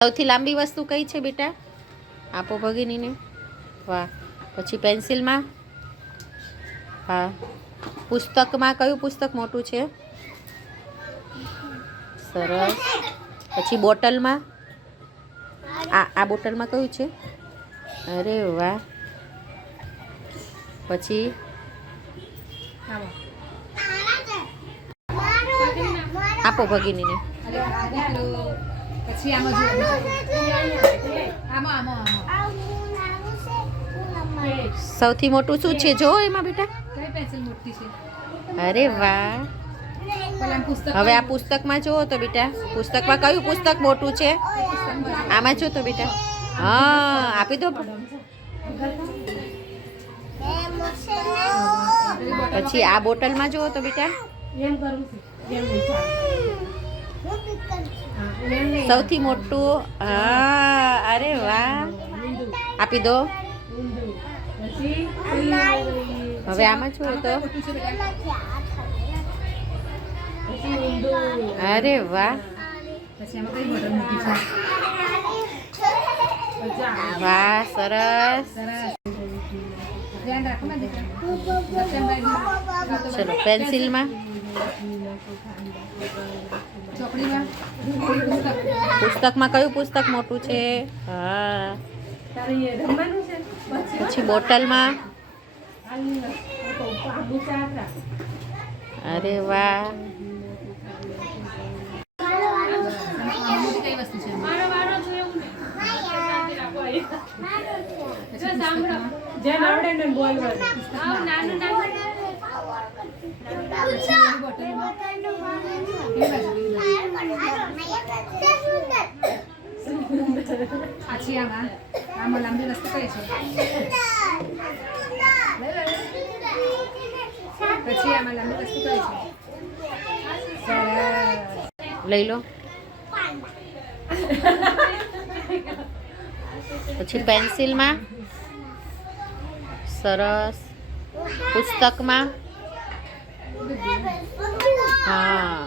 સૌથી લાંબી વસ્તુ કઈ છે બેટા? આપો ભગિનીને. વાહ. પછી પેન્સિલમાં? હા. પુસ્તકમાં કયું પુસ્તક મોટું છે? સરસ. પછી બોટલમાં? આ બોટલમાં કયું છે? અરે વાહ. પછી આપો ભગિનીને. પછી સૌથી મોટું શું છે જો એમાં બેટા? કઈ પેન્સિલ મોટી છે? અરે વાહ. હવે આ પુસ્તકમાં જુઓ તો બેટા, પુસ્તકમાં કયું પુસ્તક મોટું છે? આમાં જો તો બેટા. હા, આપી દો. પછી આ બોટલમાં જુઓ તો બેટા, સૌથી મોટું. હા, અરે વાહ. આપી દો. હવે આમાં જુઓ તો. અરે વાહ. વાહ, સરસ. ચલો પેન્સિલમાં, પુસ્તકમાં કયું પુસ્તક મોટું છે? હા. પછી બોટલમાં? અરે વાહ. પછી આમાં લાંબી વસ્તુ કઈ છે? પછી આમાં લાંબી વસ્તુ કઈ છે? લઈ લો. પછી પેન્સિલમાં? સરસ. પુસ્તકમાં? હા.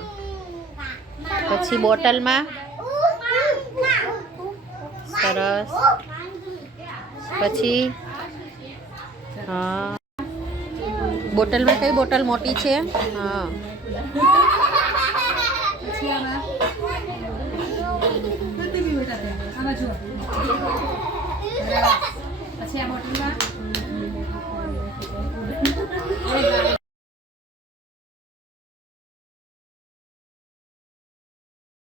પછી બોટલમાં? સરસ. પછી હા, બોટલમાં કઈ બોટલ મોટી છે? હા. પછી આમાં